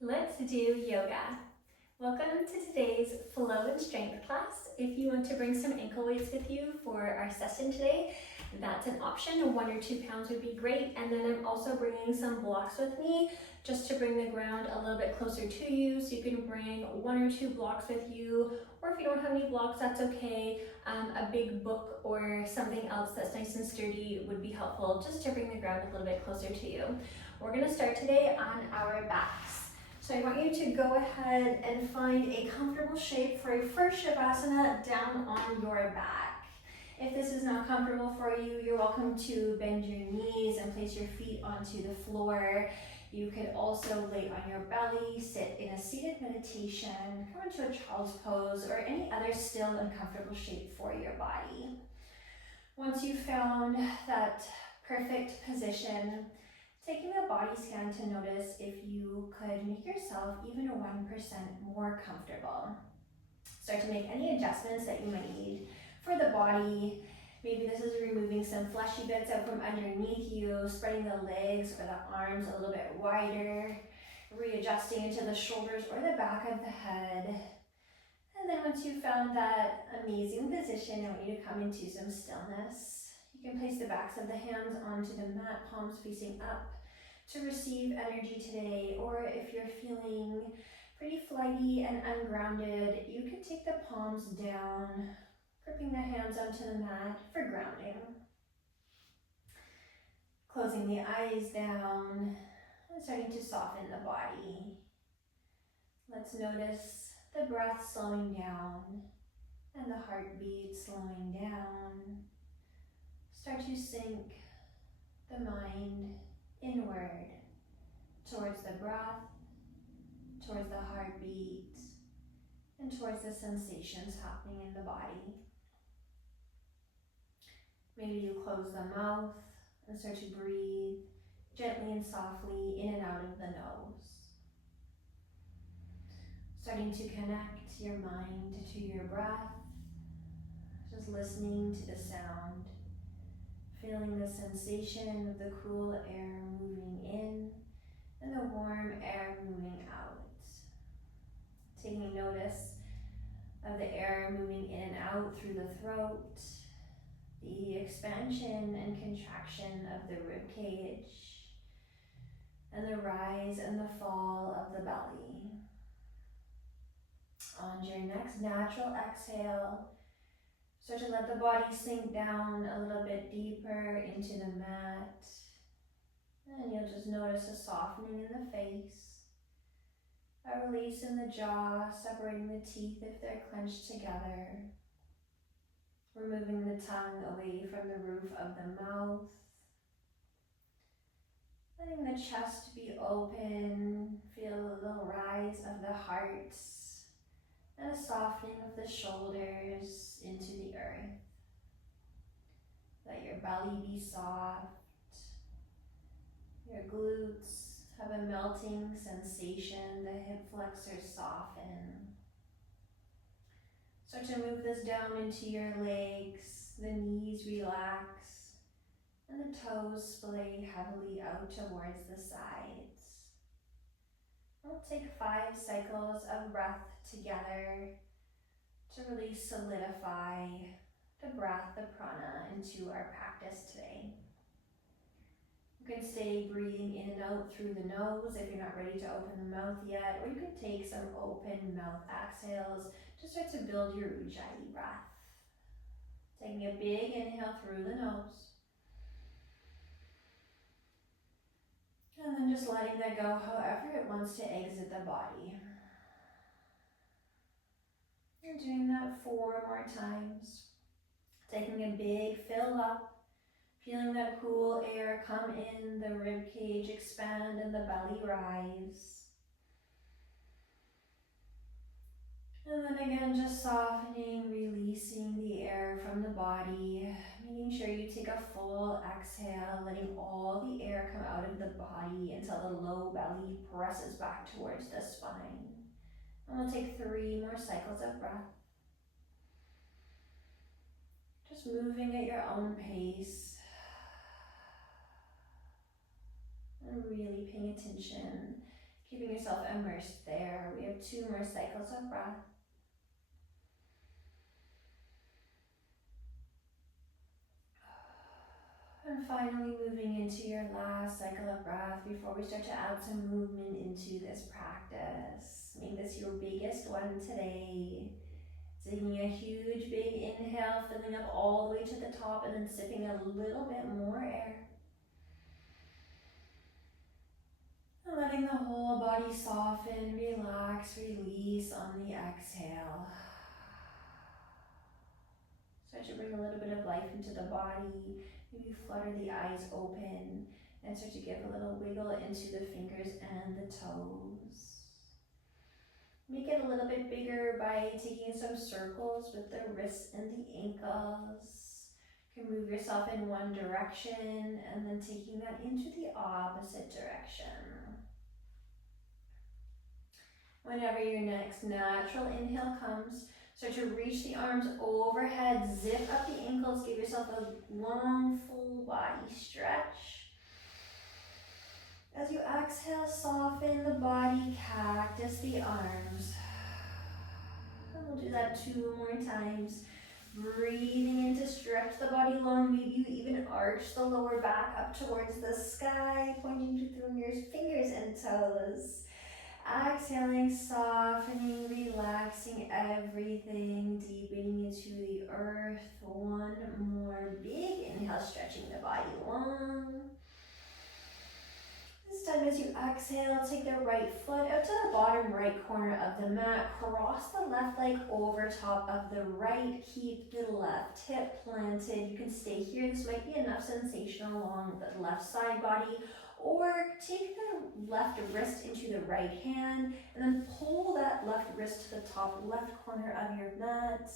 Let's do yoga. Welcome to today's flow and strength class. If you want to bring some ankle weights with you for our session today, that's an option. 1 or 2 pounds would be great. And then I'm also bringing some blocks with me just to bring the ground a little bit closer to you. So you can bring 1 or 2 blocks with you, or if you don't have any blocks, that's okay. A big book or something else that's nice and sturdy would be helpful just to bring the ground a little bit closer to you. We're gonna start today on our backs. So I want you to go ahead and find a comfortable shape for a first Shavasana down on your back. If this is not comfortable for you, you're welcome to bend your knees and place your feet onto the floor. You could also lay on your belly, sit in a seated meditation, come into a child's pose, or any other still and comfortable shape for your body. Once you've found that perfect position, taking a body scan to notice if you could make yourself even 1% more comfortable. Start to make any adjustments that you might need for the body. Maybe this is removing some fleshy bits out from underneath you, spreading the legs or the arms a little bit wider, readjusting into the shoulders or the back of the head. And then once you've found that amazing position, I want you to come into some stillness. You can place the backs of the hands onto the mat, palms facing up, to receive energy today. Or if you're feeling pretty flighty and ungrounded, you can take the palms down, gripping the hands onto the mat for grounding. Closing the eyes down and starting to soften the body. Let's notice the breath slowing down and the heartbeat slowing down. Start to sink the mind inward towards the breath, towards the heartbeat, and towards the sensations happening in the body. Maybe you close the mouth and start to breathe gently and softly in and out of the nose. Starting to connect your mind to your breath, just listening to the sound, feeling the sensation of the cool air moving in and the warm air moving out. Taking notice of the air moving in and out through the throat, the expansion and contraction of the rib cage, and the rise and the fall of the belly. On your next natural exhale, start to let the body sink down a little bit deeper into the mat, and you'll just notice a softening in the face, a release in the jaw, separating the teeth if they're clenched together, removing the tongue away from the roof of the mouth, letting the chest be open, feel a little rise of the heart, and a softening of the shoulders into the earth. Let your belly be soft, your glutes have a melting sensation, the hip flexors soften. Start to move this down into your legs, the knees relax, and the toes splay heavily out towards the sides. We'll take 5 cycles of breath together to really solidify the breath, the prana, into our practice today. You can stay breathing in and out through the nose if you're not ready to open the mouth yet, or you can take some open mouth exhales to start to build your Ujjayi breath. Taking a big inhale through the nose. And then just letting that go however it wants to exit the body. You're doing that 4 more times. Taking a big fill up, feeling that cool air come in, the rib cage expand and the belly rise. And then again, just softening, releasing the air from the body, making sure you take a full exhale, letting all the air come out of the body until the low belly presses back towards the spine. And we'll take 3 more cycles of breath. Just moving at your own pace. And really paying attention Keeping yourself immersed there. We have 2 more cycles of breath. And finally moving into your last cycle of breath before we start to add some movement into this practice. Make this your biggest one today. Taking a huge big inhale, filling up all the way to the top and then sipping a little bit more air. And letting the whole body soften, relax, release on the exhale. Start to bring a little bit of life into the body. Maybe flutter the eyes open and start to give a little wiggle into the fingers and the toes. Make it a little bit bigger by taking some circles with the wrists and the ankles. You can move yourself in one direction and then taking that into the opposite direction. Whenever your next natural inhale comes, start to reach the arms overhead, zip up the ankles, give yourself a long full body stretch. As you exhale, soften the body, cactus the arms. And we'll do that 2 more times. Breathing in to stretch the body long. Maybe you even arch the lower back up towards the sky, pointing through your fingers and toes. Exhaling, softening, relaxing everything, deepening into the earth. 1 more big inhale, stretching the body long. This time as you exhale, take the right foot out to the bottom right corner of the mat. Cross the left leg over top of the right. Keep the left hip planted. You can stay here. This might be enough sensation along the left side body. Or take the left wrist into the right hand and then pull that left wrist to the top left corner of your mat,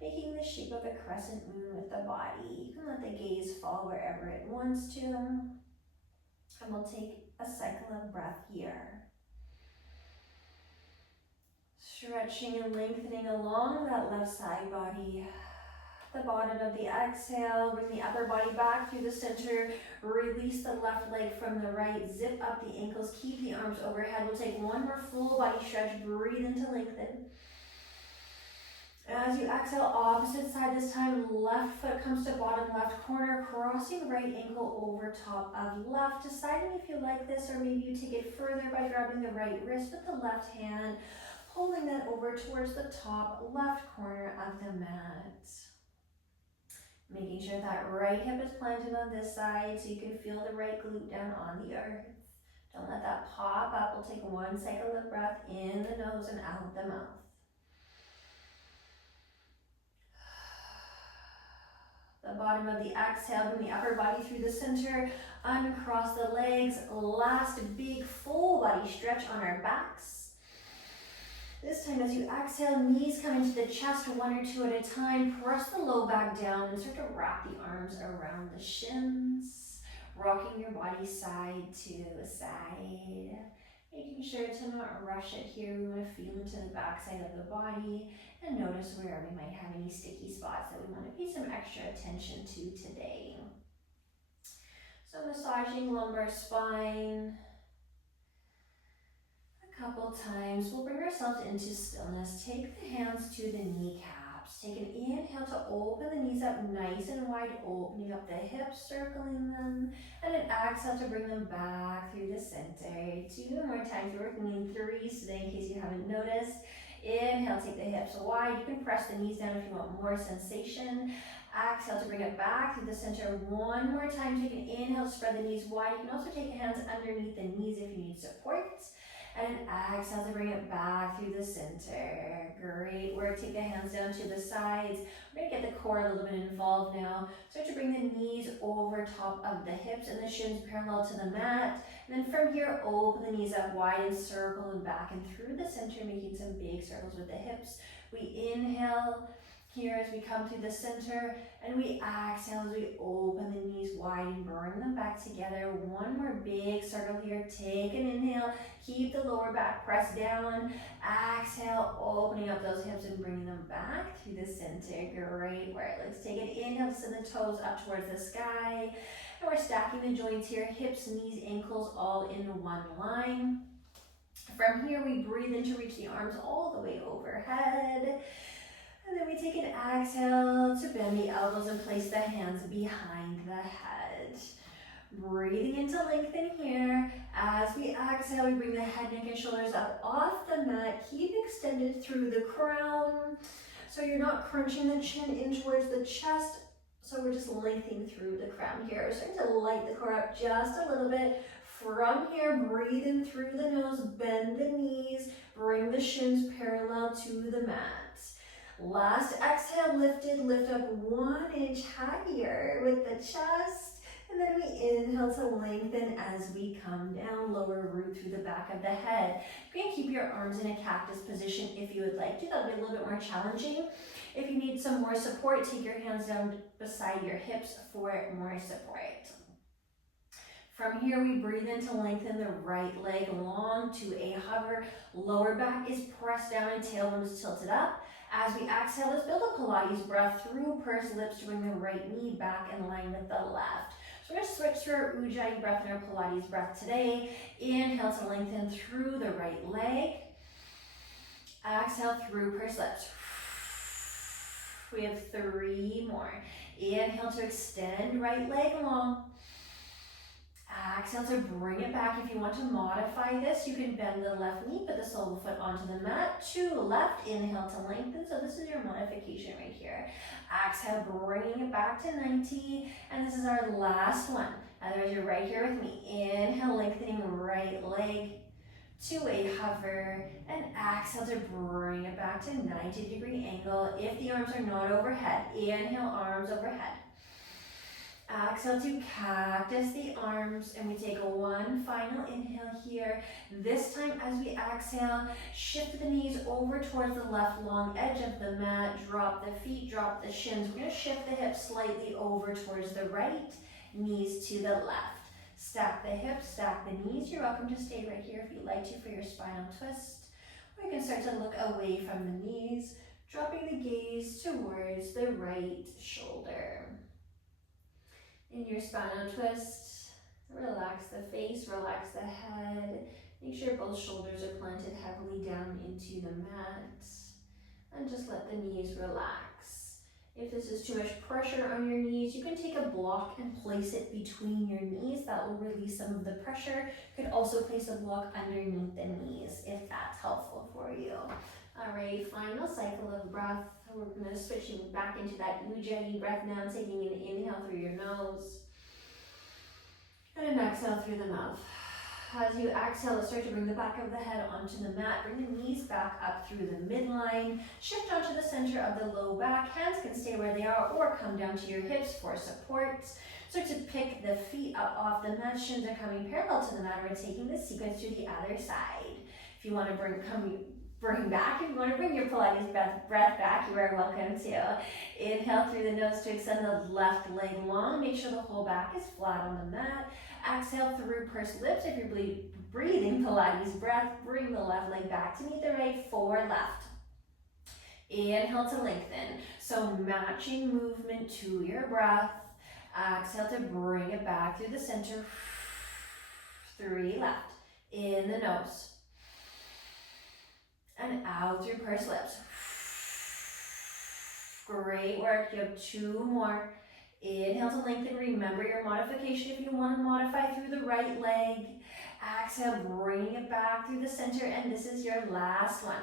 making the shape of a crescent moon with the body. You can let the gaze fall wherever it wants to. And we'll take a cycle of breath here. Stretching and lengthening along that left side body. The bottom of the exhale, bring the upper body back through the center, release the left leg from the right, zip up the ankles, keep the arms overhead. We'll take 1 more full body stretch, breathe into lengthen. As you exhale, opposite side this time, left foot comes to bottom left corner, crossing right ankle over top of left. Deciding if you like this, or maybe you take it further by grabbing the right wrist with the left hand, pulling that over towards the top left corner of the mat. Making sure that right hip is planted on this side so you can feel the right glute down on the earth. Don't let that pop up. We'll take 1 cycle of breath in the nose and out the mouth. The bottom of the exhale, bring the upper body through the center, uncross the legs. Last big full body stretch on our backs. This time as you exhale, knees come into the chest 1 or 2 at a time. Press the low back down and start to wrap the arms around the shins. Rocking your body side to side. Making sure to not rush it here. We want to feel into the back side of the body and notice where we might have any sticky spots that we want to pay some extra attention to today. So massaging lumbar spine. Couple times. We'll bring ourselves into stillness. Take the hands to the kneecaps. Take an inhale to open the knees up nice and wide, opening up the hips, circling them, and an exhale to bring them back through the center. 2 more times. We're working in 3s today in case you haven't noticed. Inhale, take the hips wide. You can press the knees down if you want more sensation. Exhale to bring it back through the center 1 more time. Take an inhale to spread the knees wide. You can also take hands underneath the knees if you need support. And exhale to bring it back through the center. Great work. Take the hands down to the sides. We're going to get the core a little bit involved now. Start to bring the knees over top of the hips and the shins parallel to the mat. And then from here, open the knees up wide and circle and back and through the center, making some big circles with the hips. We inhale here as we come through the center, and we exhale as we open the knees wide and bring them back together. 1 more big circle here. Take an inhale, keep the lower back pressed down. Exhale, opening up those hips and bringing them back through the center. Great work. Let's take an inhale, send the toes up towards the sky. And we're stacking the joints here, hips, knees, ankles all in 1 line. From here, we breathe in to reach the arms all the way overhead. And then we take an exhale to bend the elbows and place the hands behind the head. Breathing in to lengthen here. As we exhale, we bring the head, neck, and shoulders up off the mat. Keep extended through the crown. So you're not crunching the chin in towards the chest. So we're just lengthening through the crown here. We're starting to light the core up just a little bit. From here, breathe in through the nose, bend the knees, bring the shins parallel to the mat. Last exhale, lift up 1 inch higher with the chest. And then we inhale to lengthen as we come down, lower root through the back of the head. You can keep your arms in a cactus position if you would like to. That'll be a little bit more challenging. If you need some more support, take your hands down beside your hips for more support. From here, we breathe in to lengthen the right leg long to a hover. Lower back is pressed down and tailbone is tilted up. As we exhale, let's build a Pilates breath through pursed lips to bring the right knee back in line with the left. So we're going to switch to our Ujjayi breath and our Pilates breath today. Inhale to lengthen through the right leg. Exhale through pursed lips. We have 3 more. Inhale to extend right leg long. Exhale to bring it back. If you want to modify this, you can bend the left knee, put the sole of the foot onto the mat. To left, inhale to lengthen. So this is your modification right here. Exhale, bringing it back to 90. And this is our last one. Otherwise, you're right here with me. Inhale, lengthening right leg to a hover. And exhale to bring it back to 90-degree angle. If the arms are not overhead, inhale, arms overhead. Exhale to cactus the arms, and we take one final inhale here. This time as we exhale, shift the knees over towards the left long edge of the mat. Drop the feet, drop the shins. We're going to shift the hips slightly over towards the right, knees to the left. Stack the hips, stack the knees. You're welcome to stay right here if you'd like to for your spinal twist. Or you can start to look away from the knees, dropping the gaze towards the right shoulder. In your spinal twist, relax the face, relax the head. Make sure both shoulders are planted heavily down into the mat. And just let the knees relax. If this is too much pressure on your knees, you can take a block and place it between your knees. That will release some of the pressure. You could also place a block underneath the knees if that's helpful for you. All right, final cycle of breath. We're going to switch back into that Ujjayi breath now, taking an inhale through your nose and an exhale through the mouth. As you exhale, let's start to bring the back of the head onto the mat. Bring the knees back up through the midline. Shift onto the center of the low back. Hands can stay where they are or come down to your hips for support. Start to pick the feet up off the mat. Shins are coming parallel to the mat. We're taking this sequence to the other side. If you want to bring back. If you want to bring your Pilates breath back, you are welcome to. Inhale through the nose to extend the left leg long. Make sure the whole back is flat on the mat. Exhale through pursed lips. If you're breathing Pilates breath, bring the left leg back to meet the right, forward left. Inhale to lengthen. So matching movement to your breath. Exhale to bring it back through the center. 3 left. In the nose. And out through pursed lips. Great work. You have 2 more. Inhale to lengthen. Remember your modification if you want to modify through the right leg. Exhale, bring it back through the center, and this is your last one.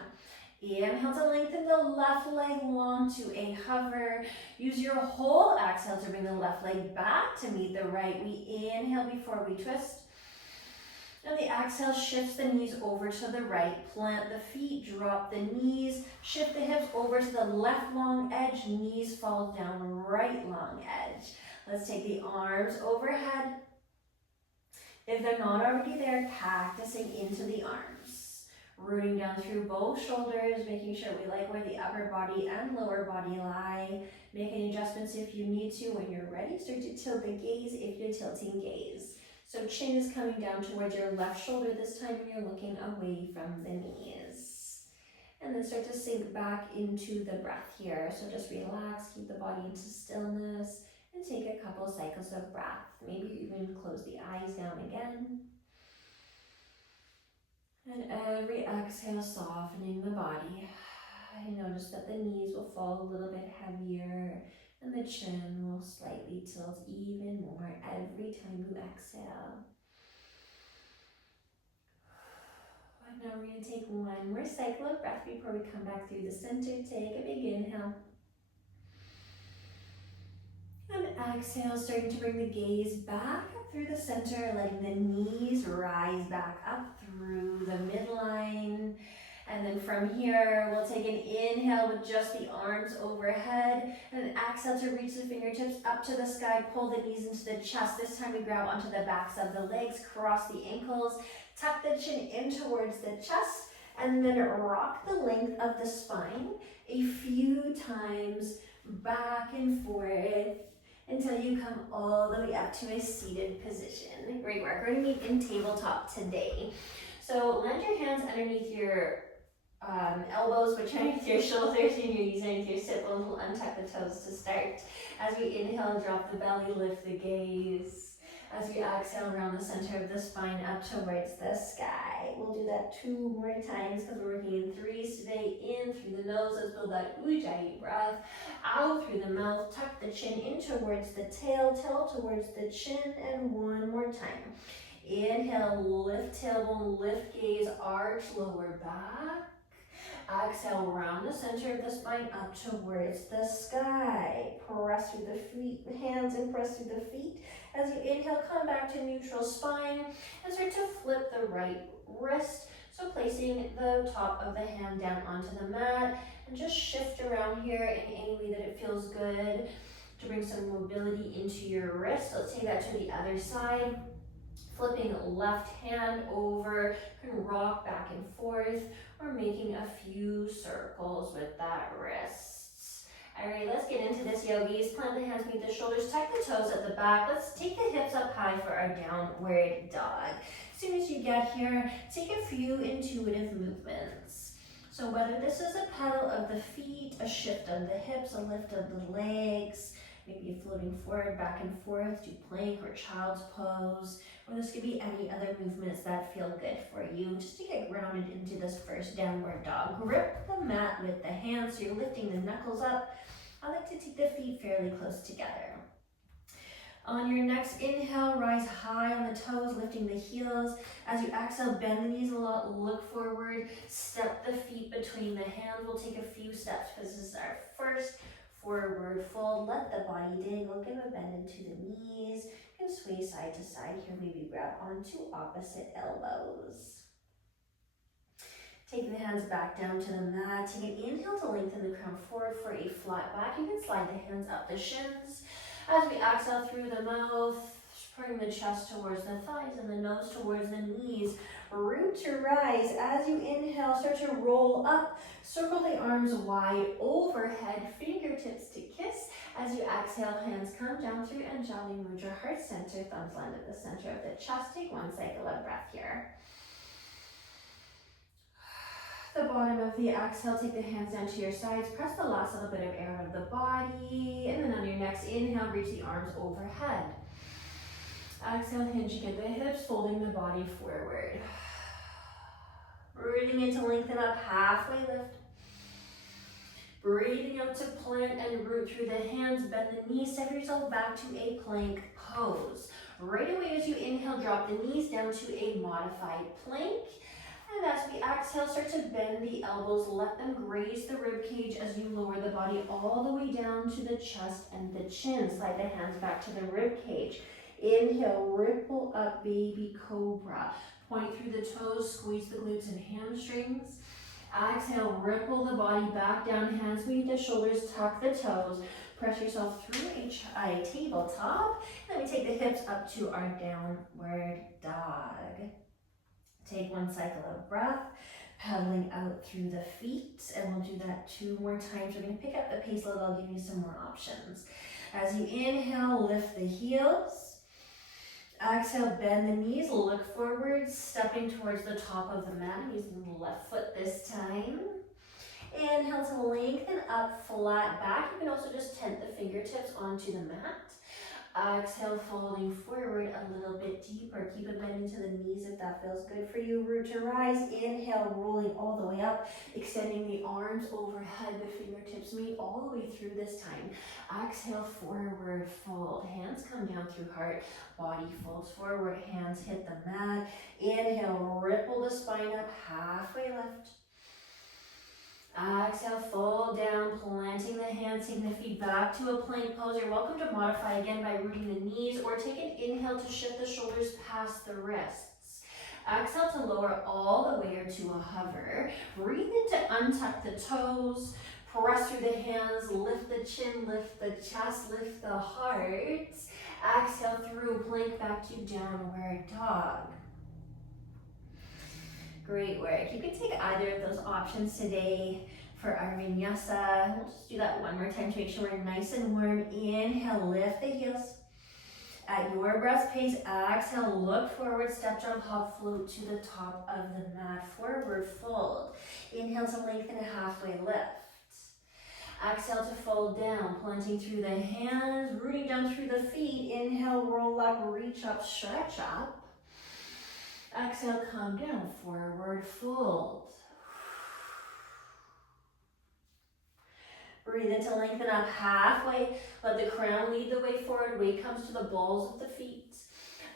Inhale to lengthen the left leg long to a hover. Use your whole exhale to bring the left leg back to meet the right. We inhale before we twist. And the exhale shifts the knees over to the right. Plant the feet, drop the knees, shift the hips over to the left long edge. Knees fall down, right long edge. Let's take the arms overhead. If they're not already there, cactusing into the arms. Rooting down through both shoulders, making sure we like where the upper body and lower body lie. Make any adjustments if you need to. When you're ready, start to tilt the gaze if you're tilting gaze. So chin is coming down towards your left shoulder this time and you're looking away from the knees. And then start to sink back into the breath here. So just relax, keep the body into stillness, and take a couple cycles of breath. Maybe even close the eyes down again. And every exhale, softening the body. I notice that the knees will fall a little bit heavier and the chin will slightly tilt even more every time you exhale. And now we're going to take one more cycle of breath before we come back through the center. Take a big inhale. And exhale, starting to bring the gaze back up through the center, letting the knees rise back up through the midline. And then from here, we'll take an inhale with just the arms overhead, and an exhale to reach the fingertips up to the sky, pull the knees into the chest. This time we grab onto the backs of the legs, cross the ankles, tuck the chin in towards the chest, and then rock the length of the spine a few times back and forth until you come all the way up to a seated position. Great work. We're going to meet in tabletop today. So land your hands underneath your elbows, which underneath your shoulders, and your knees underneath your sit bones. We'll untuck the toes to start. As we inhale, drop the belly, lift the gaze. As we exhale, round the center of the spine up towards the sky. We'll do that 2 more times because we're working in 3s today. In through the nose, let's build that ujjayi breath. Out through the mouth, tuck the chin in towards the tail towards the chin, and 1 more time. Inhale, lift tailbone, lift gaze, arch lower back. Exhale, round the center of the spine up towards the sky. Press through the hands and press through the feet. As you inhale, come back to neutral spine and start to flip the right wrist. So placing the top of the hand down onto the mat and just shift around here in any way that it feels good to bring some mobility into your wrist. Let's take that to the other side. Flipping left hand over, you can rock back and forth, or making a few circles with that wrist. All right, let's get into this, yogis. Plant the hands beneath the shoulders, tuck the toes at the back. Let's take the hips up high for our downward dog. As soon as you get here, take a few intuitive movements. So whether this is a pedal of the feet, a shift of the hips, a lift of the legs, maybe floating forward, back and forth, do plank or child's pose, or this could be any other movements that feel good for you, just to get grounded into this first downward dog. Grip the mat with the hands, so you're lifting the knuckles up. I like to take the feet fairly close together. On your next inhale, rise high on the toes, lifting the heels. As you exhale, bend the knees a lot, look forward, step the feet between the hands. We'll take a few steps because this is our first forward fold. Let the body dig. We'll give a bend into the knees. You can sway side to side here. Maybe grab onto opposite elbows. Take the hands back down to the mat. Take an inhale to lengthen the crown forward for a flat back. You can slide the hands up the shins. As we exhale through the mouth, bring the chest towards the thighs and the nose towards the knees. Root to rise. As you inhale, start to roll up. Circle the arms wide overhead, fingertips to kiss. As you exhale, hands come down through Anjali Mudra, heart center, thumbs land at the center of the chest. Take 1 cycle of breath here. The bottom of the exhale, take the hands down to your sides. Press the last little bit of air out of the body. And then on your next inhale, reach the arms overhead. Exhale, hinge again the hips, folding the body forward. Breathing in to lengthen up, halfway lift. Breathing out to plant and root through the hands, bend the knees, step yourself back to a plank pose. Right away as you inhale, drop the knees down to a modified plank. And as we exhale, start to bend the elbows, let them graze the rib cage as you lower the body all the way down to the chest and the chin. Slide the hands back to the rib cage. Inhale, ripple up, baby cobra. Point through the toes, squeeze the glutes and hamstrings. Exhale, ripple the body back down, hands beneath the shoulders, tuck the toes. Press yourself through a tabletop. Then we take the hips up to our downward dog. Take 1 cycle of breath, pedaling out through the feet, and we'll do that 2 more times. We're going to pick up the pace a little. I'll give you some more options. As you inhale, lift the heels. Exhale, bend the knees, look forward, stepping towards the top of the mat. I'm using the left foot this time. Inhale to lengthen up, flat back. You can also just tent the fingertips onto the mat. Exhale, folding forward a little bit deeper. Keep a bend into the knees if that feels good for you. Root to rise. Inhale, rolling all the way up, extending the arms overhead. The fingertips meet all the way through this time. Exhale, forward fold. Hands come down through heart. Body folds forward. Hands hit the mat. Inhale, ripple the spine up. Halfway lift. Exhale, fold down, planting the hands, taking the feet back to a plank pose. You're welcome to modify again by rooting the knees or take an inhale to shift the shoulders past the wrists. Exhale to lower all the way or to a hover. Breathe in to untuck the toes, press through the hands, lift the chin, lift the chest, lift the heart. Exhale through, plank back to downward dog. Great work. You can take either of those options today for our vinyasa. We'll just do that one more time to make sure we're nice and warm. Inhale, lift the heels. At your breath pace, exhale, look forward, step, jump, hop, float to the top of the mat. Forward fold. Inhale to lengthen a halfway lift. Exhale to fold down, planting through the hands, rooting down through the feet. Inhale, roll up, reach up, stretch up. Exhale, come down, forward fold. Breathe in to lengthen up halfway. Let the crown lead the way forward. Weight comes to the balls of the feet.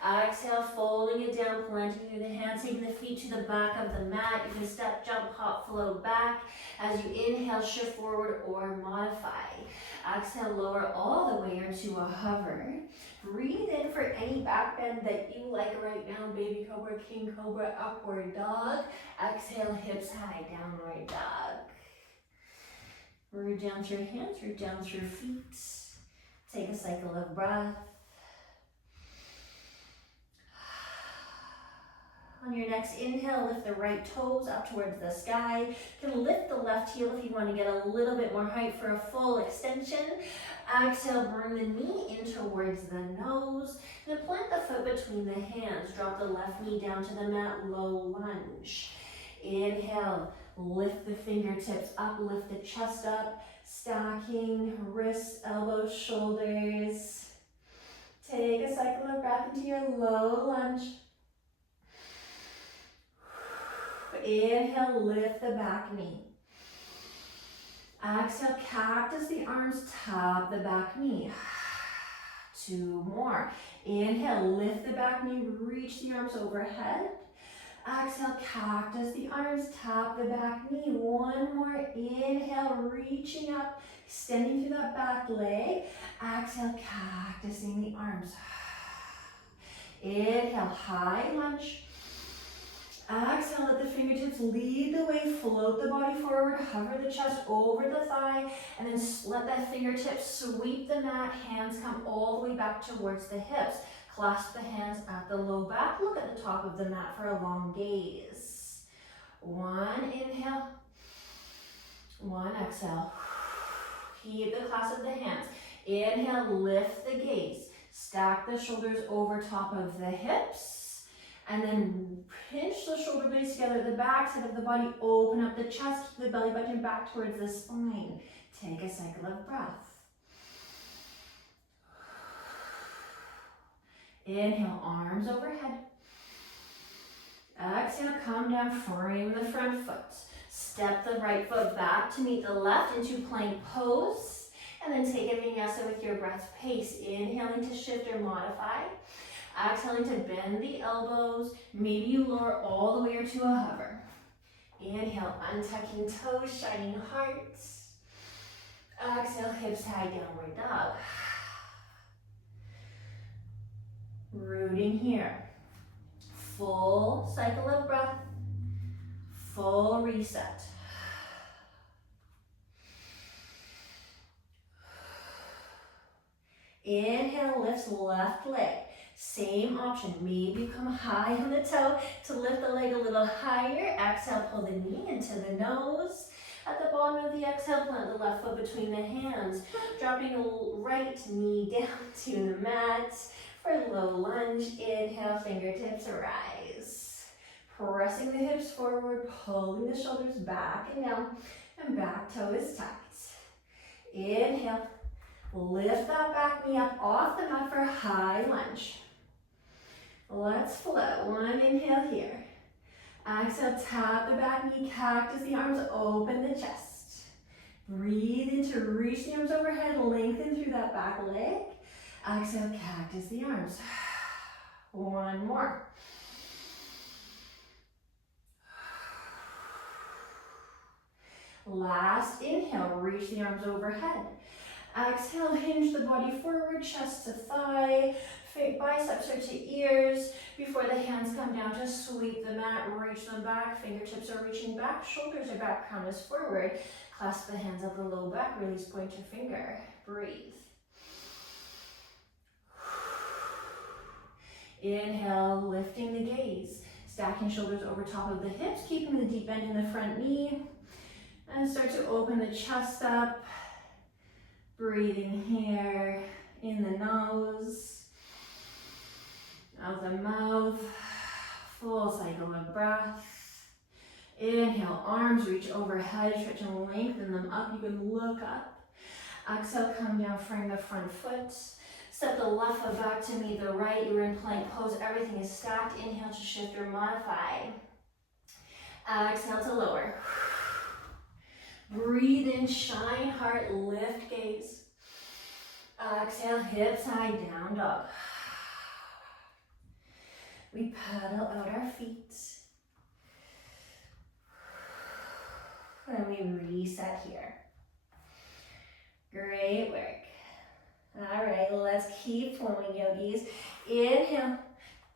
Exhale, folding it down, planting through the hands, taking the feet to the back of the mat. You can step, jump, hop, float back. As you inhale, shift forward or modify. Exhale, lower all the way or to a hover. Breathe in for any back bend that you like right now. Baby cobra, king cobra, upward dog. Exhale, hips high, downward dog. Root down through hands, root down through feet. Take a cycle of breath. On your next inhale, lift the right toes up towards the sky. You can lift the left heel if you want to get a little bit more height for a full extension. Exhale, bring the knee in towards the nose. Then plant the foot between the hands. Drop the left knee down to the mat, low lunge. Inhale, lift the fingertips up, lift the chest up, stacking wrists, elbows, shoulders. Take a cycle of breath into your low lunge. Inhale, lift the back knee. Exhale, cactus the arms, tap the back knee. 2 more. Inhale, lift the back knee, reach the arms overhead. Exhale, cactus the arms, tap the back knee. 1 more. Inhale, reaching up, extending through that back leg. Exhale, cactusing the arms. Inhale, high lunge. Exhale, let the fingertips lead the way, float the body forward, hover the chest over the thigh, and then let that fingertips sweep the mat, hands come all the way back towards the hips. Clasp the hands at the low back, look at the top of the mat for a long gaze. 1 inhale, 1 exhale. Keep the clasp of the hands. Inhale, lift the gaze. Stack the shoulders over top of the hips. And then pinch the shoulder blades together at the back side of the body. Open up the chest, keep the belly button back towards the spine. Take a cycle of breath. Inhale, arms overhead. Exhale, come down, frame the front foot. Step the right foot back to meet the left into plank pose. And then take a vinyasa with your breath pace. Inhaling to shift or modify. Exhaling to bend the elbows. Maybe you lower all the way or to a hover. Inhale, untucking toes, shining hearts. Exhale, hips high, downward dog. Rooting here. Full cycle of breath. Full reset. Inhale, lifts left leg. Same option, maybe come high on the toe to lift the leg a little higher. Exhale, pull the knee into the nose. At the bottom of the exhale, plant the left foot between the hands. Dropping the right knee down to the mat for low lunge. Inhale, fingertips rise. Pressing the hips forward, pulling the shoulders back and down, and back toe is tucked. Inhale, Lift that back knee up off the mat for a high lunge. Let's flow. One inhale here. Exhale, tap the back knee, cactus the arms, open the chest. Breathe in to reach the arms overhead, lengthen through that back leg. Exhale, cactus the arms. One more. Last inhale, reach the arms overhead. Exhale, hinge the body forward, chest to thigh, biceps are to ears. Before the hands come down, just sweep the mat, reach them back, fingertips are reaching back, shoulders are back, crown is forward. Clasp the hands up the low back, release pointer finger. Breathe. Inhale, lifting the gaze, stacking shoulders over top of the hips, keeping the deep bend in the front knee. And start to open the chest up. Breathing here in the nose, out the mouth, full cycle of breath. Inhale, arms reach overhead, stretch and lengthen them up. You can look up. Exhale, come down, frame the front foot. Step the left foot back to meet the right. You're in plank pose, everything is stacked. Inhale to shift or modify. Exhale to lower. Breathe in, shine heart, lift gaze. Exhale, hips high, down dog. We pedal out our feet. And we reset here. Great work. All right, let's keep flowing, yogis. Inhale.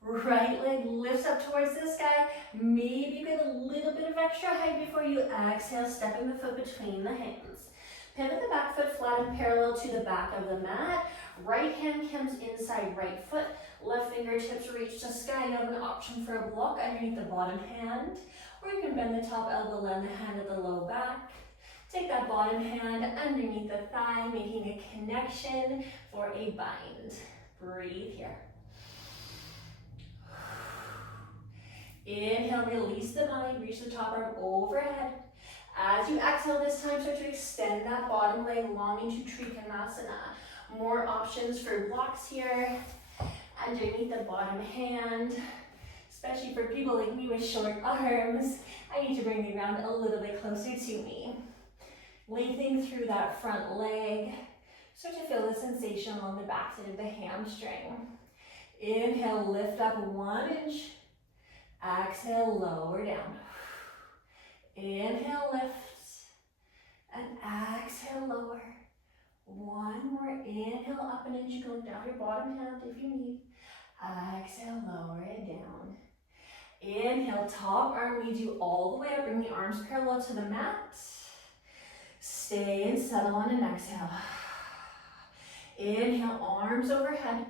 Right leg lifts up towards the sky. Maybe you get a little bit of extra height before you exhale, stepping the foot between the hands. Pivot the back foot flat and parallel to the back of the mat. Right hand comes inside right foot. Left fingertips reach to sky. You have an option for a block underneath the bottom hand, or you can bend the top elbow, land the hand at the low back. Take that bottom hand underneath the thigh, making a connection for a bind. Breathe here. Inhale, release the belly, reach the top arm overhead. As you exhale this time, start to extend that bottom leg long into Trikonasana. More options for blocks here. Underneath the bottom hand, especially for people like me with short arms, I need to bring the ground a little bit closer to me. Lengthening through that front leg. Start to feel the sensation along the backside of the hamstring. Inhale, lift up 1 inch. Exhale, lower down. Inhale, lift. And exhale, lower. One more. Inhale, up an inch. You can look down your bottom hand if you need. Exhale, lower it down. Inhale, top arm leads you all the way up. Bring the arms parallel to the mat. Stay and settle on an exhale. Inhale, arms overhead.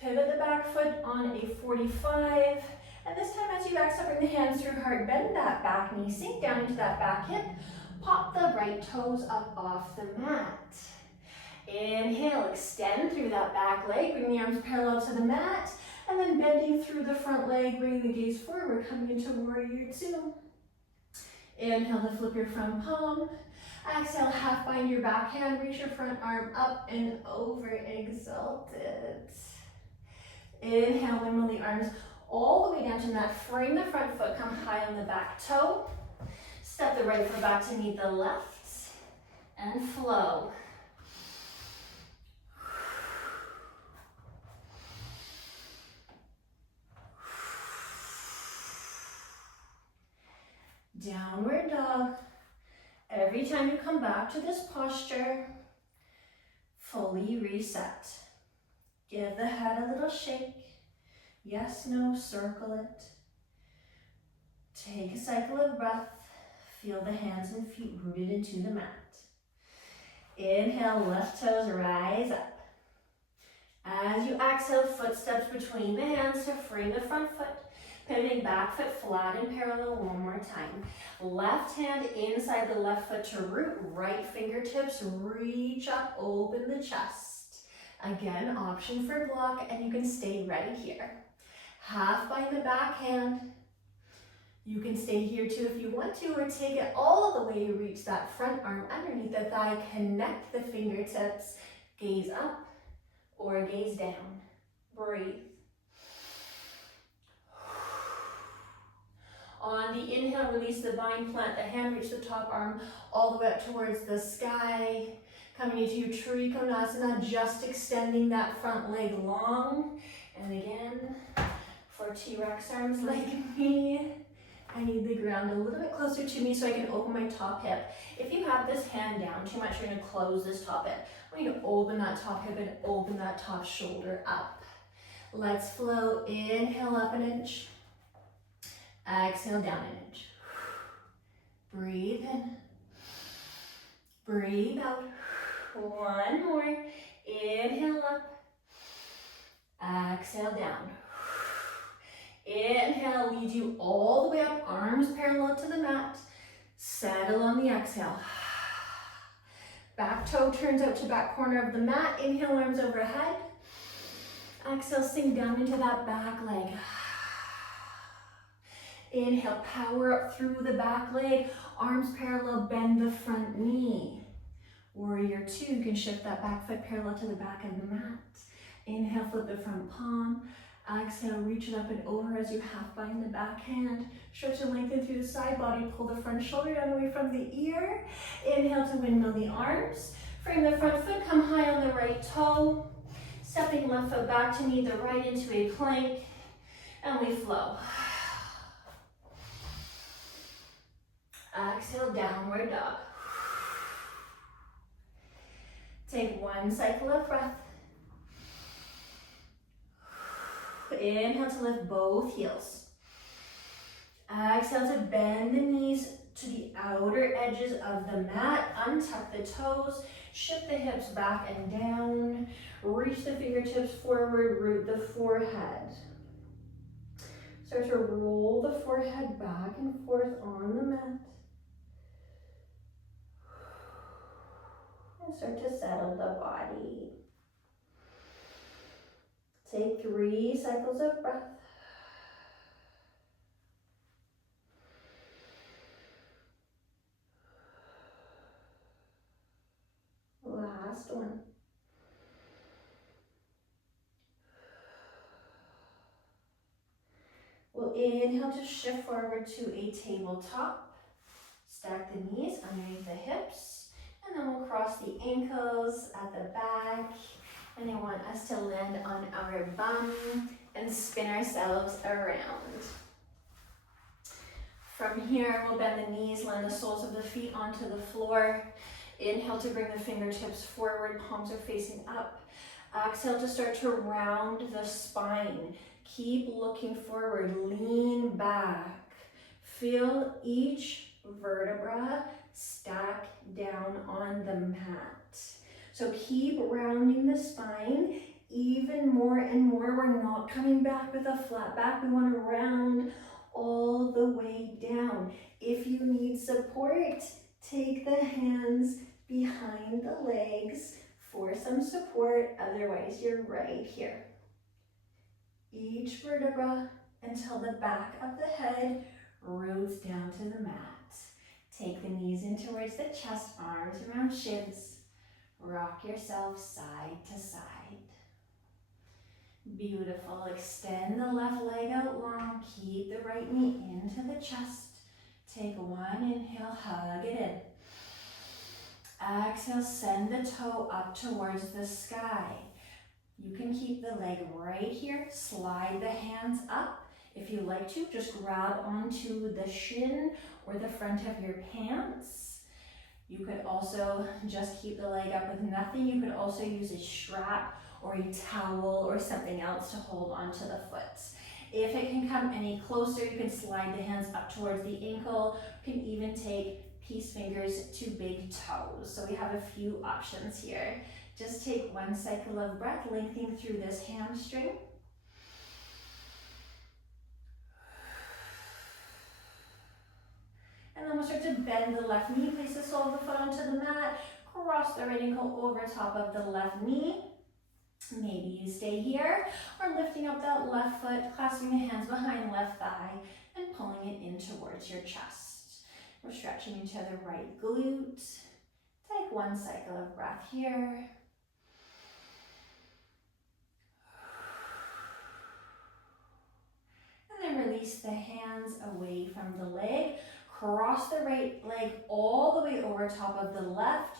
Pivot the back foot on a 45. And this time as you exhale, bring the hands through heart, bend that back knee, sink down into that back hip. Pop the right toes up off the mat. Inhale, extend through that back leg, bring the arms parallel to the mat, and then bending through the front leg, bring the gaze forward, coming into warrior two. Inhale to flip your front palm. Exhale, half bind your back hand, reach your front arm up and over, exalted. Inhale, windmill the arms all the way down to the mat. Frame the front foot, come high on the back toe. Step the right foot back to meet the left and flow. Downward dog. Every time you come back to this posture, fully reset. Give the head a little shake. Yes, no, circle it. Take a cycle of breath. Feel the hands and feet rooted into the mat. Inhale, left toes rise up. As you exhale, footsteps between the hands to frame the front foot. Pivoting back foot flat and parallel one more time. Left hand inside the left foot to root. Right fingertips reach up, open the chest. Again, option for block, and you can stay right here. Half bind the back hand. You can stay here too if you want to, or take it all the way, reach that front arm underneath the thigh, connect the fingertips, gaze up or gaze down. Breathe. On the inhale, release the bind, plant the hand, reach the top arm all the way up towards the sky. Coming into your Trikonasana, just extending that front leg long. And again, for T-Rex arms like me, I need the ground a little bit closer to me so I can open my top hip. If you have this hand down too much, you're gonna close this top hip. We're gonna open that top hip and open that top shoulder up. Let's flow, inhale up an inch. Exhale down an inch. Breathe in. Breathe out. One more. Inhale up. Exhale down. Inhale leads you all the way up, arms parallel to the mat. Settle on the exhale. Back toe turns out to back corner of the mat. Inhale, arms overhead. Exhale, sink down into that back leg. Inhale, power up through the back leg. Arms parallel, bend the front knee. Warrior two, you can shift that back foot parallel to the back of the mat. Inhale, flip the front palm. Exhale, reach it up and over as you half bind the back hand. Stretch and lengthen through the side body. Pull the front shoulder down away from the ear. Inhale to windmill the arms. Frame the front foot, come high on the right toe. Stepping left foot back to meet the right into a plank. And we flow. Exhale, downward dog. Take one cycle of breath. Inhale to lift both heels. Exhale to bend the knees to the outer edges of the mat. Untuck the toes. Shift the hips back and down. Reach the fingertips forward. Root the forehead. Start to roll the forehead back and forth on the mat. And start to settle the body. Take 3 cycles of breath. Last one. We'll inhale to shift forward to a tabletop. Stack the knees underneath the hips. And then we'll cross the ankles at the back. And I want us to land on our bum and spin ourselves around. From here, we'll bend the knees, land the soles of the feet onto the floor. Inhale to bring the fingertips forward, palms are facing up. Exhale to start to round the spine. Keep looking forward, lean back. Feel each vertebra stack down on the mat. So keep rounding the spine even more and more. We're not coming back with a flat back. We want to round all the way down. If you need support, take the hands behind the legs for some support. Otherwise, you're right here. Each vertebra until the back of the head roots down to the mat. Take the knees in towards the chest, arms around shins. Rock yourself side to side. Beautiful. Extend the left leg out long. Keep the right knee into the chest. Take one inhale, hug it in. Exhale, send the toe up towards the sky. You can keep the leg right here. Slide the hands up. If you like to, just grab onto the shin or the front of your pants. You could also just keep the leg up with nothing. You could also use a strap or a towel or something else to hold onto the foot. If it can come any closer, you can slide the hands up towards the ankle. You can even take peace fingers to big toes. So we have a few options here. Just take one cycle of breath, lengthening through this hamstring. And then we'll start to bend the left knee, place the sole of the foot onto the mat, cross the right ankle over top of the left knee. Maybe you stay here, or lifting up that left foot, clasping the hands behind left thigh, and pulling it in towards your chest. We're stretching into the right glute. Take one cycle of breath here. And then release the hands away from the leg. Cross the right leg all the way over top of the left.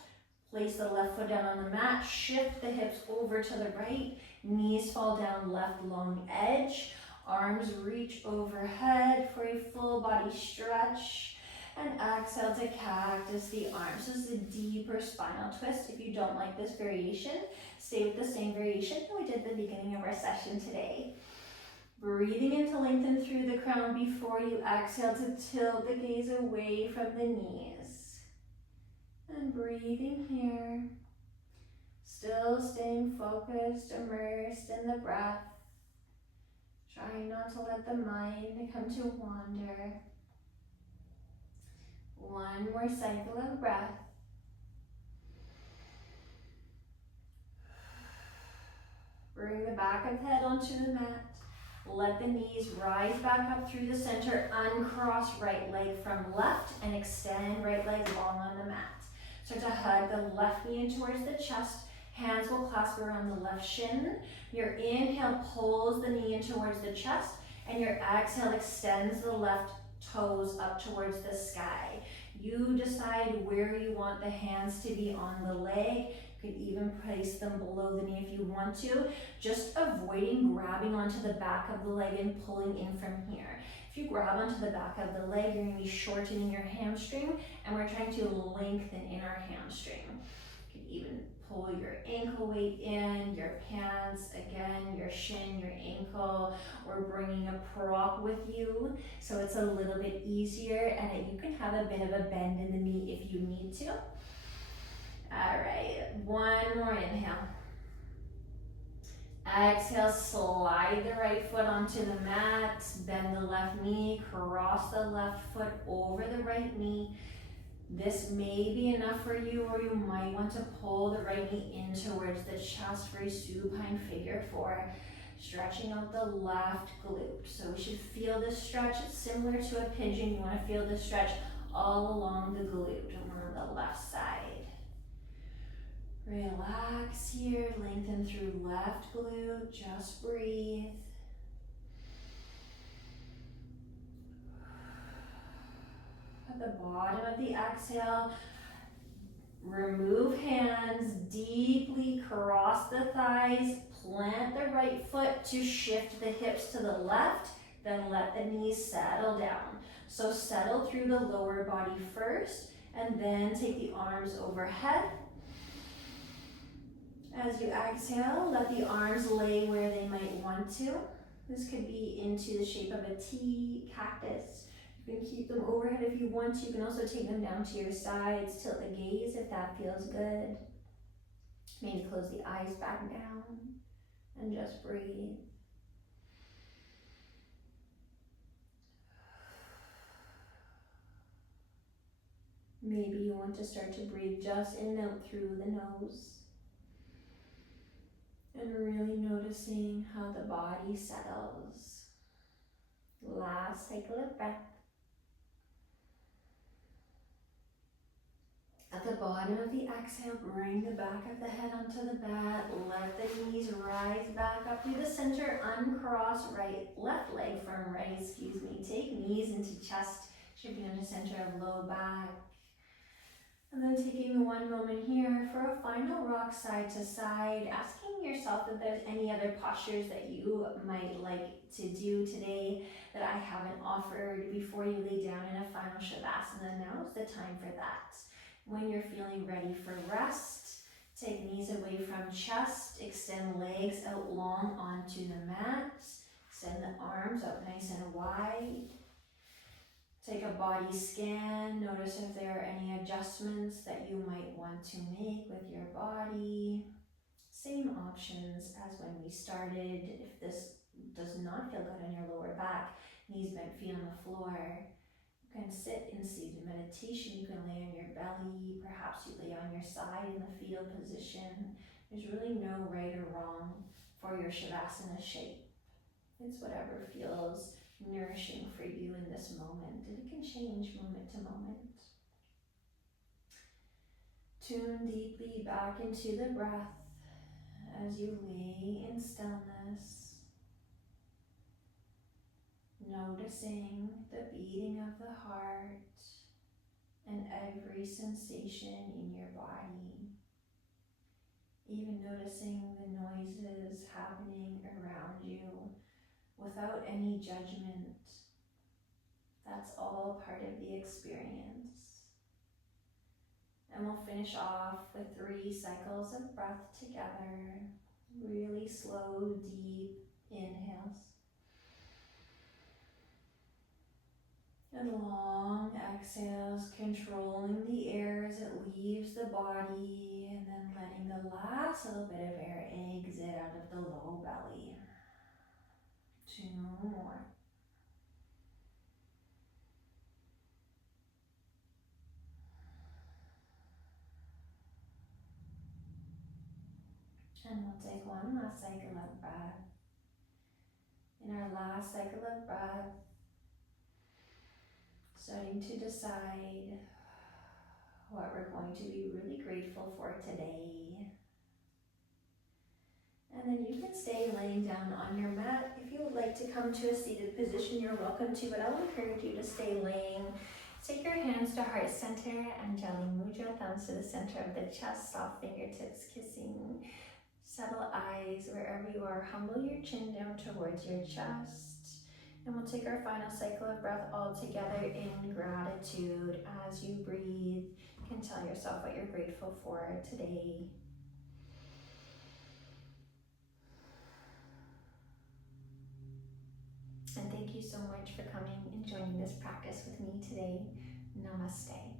Place the left foot down on the mat. Shift the hips over to the right. Knees fall down left long edge. Arms reach overhead for a full body stretch. And exhale to cactus the arms. This is a deeper spinal twist. If you don't like this variation, stay with the same variation that we did at the beginning of our session today. Breathing in to lengthen through the crown before you exhale to tilt the gaze away from the knees. And breathing here. Still staying focused, immersed in the breath. Trying not to let the mind come to wander. One more cycle of breath. Bring the back of the head onto the mat. Let the knees rise back up through the center. Uncross right leg from left and extend right leg long on the mat. Start to hug the left knee in towards the chest. Hands will clasp around the left shin. Your inhale pulls the knee in towards the chest, and your exhale extends the left toes up towards the sky. You decide where you want the hands to be on the leg. You could even place them below the knee if you want to. Just avoiding grabbing onto the back of the leg and pulling in from here. If you grab onto the back of the leg, you're going to be shortening your hamstring, and we're trying to lengthen in our hamstring. You could even pull your ankle weight in, your pants, again, your shin, your ankle, or bringing a prop with you so it's a little bit easier, and you can have a bit of a bend in the knee if you need to. All right, one more inhale. Exhale, slide the right foot onto the mat, bend the left knee, cross the left foot over the right knee. This may be enough for you, or you might want to pull the right knee in towards the chest for a supine figure four, stretching out the left glute. So we should feel this stretch. It's similar to a pigeon. You want to feel the stretch all along the glute and we're on the left side. Relax here, lengthen through left glute, just breathe. At the bottom of the exhale, remove hands, deeply cross the thighs, plant the right foot to shift the hips to the left, then let the knees settle down. So settle through the lower body first, and then take the arms overhead. As you exhale, let the arms lay where they might want to. This could be into the shape of a T, cactus. You can keep them overhead if you want to. You can also take them down to your sides, tilt the gaze if that feels good. Maybe close the eyes back down and just breathe. Maybe you want to start to breathe just in and out through the nose. And really noticing how the body settles. Last cycle of breath. At the bottom of the exhale, bring the back of the head onto the mat. Let the knees rise back up through the center. Uncross left leg from right, Take knees into chest, shifting into center of low back. And then taking one moment here for a final rock side to side, asking yourself if there's any other postures that you might like to do today that I haven't offered before you lay down in a final Shavasana. Now is the time for that. When you're feeling ready for rest, take knees away from chest, extend legs out long onto the mat, extend the arms out nice and wide. Take a body scan, notice if there are any adjustments that you might want to make with your body. Same options as when we started. If this does not feel good on your lower back, knees bent, feet on the floor, you can sit in seated meditation. You can lay on your belly, perhaps you lay on your side in the fetal position. There's really no right or wrong for your Shavasana shape. It's whatever feels nourishing for you in this moment, and it can change moment to moment. Tune deeply back into the breath as you lay in stillness, noticing the beating of the heart and every sensation in your body, even noticing the noises happening around you without any judgment. That's all part of the experience. And we'll finish off with 3 cycles of breath together. Really slow, deep inhales. And long exhales, controlling the air as it leaves the body, and then letting the last little bit of air exit out of the low belly. 2 more. And we'll take one last cycle of breath. In our last cycle of breath, starting to decide what we're going to be really grateful for today. And then you can stay laying down on your mat. If you would like to come to a seated position, you're welcome to, but I'll encourage you to stay laying. Take your hands to heart center, Anjali Mudra, thumbs to the center of the chest, soft fingertips kissing. Settle eyes wherever you are. Humble your chin down towards your chest. And we'll take our final cycle of breath all together in gratitude. As you breathe, you can tell yourself what you're grateful for today. And thank you so much for coming and joining this practice with me today. Namaste.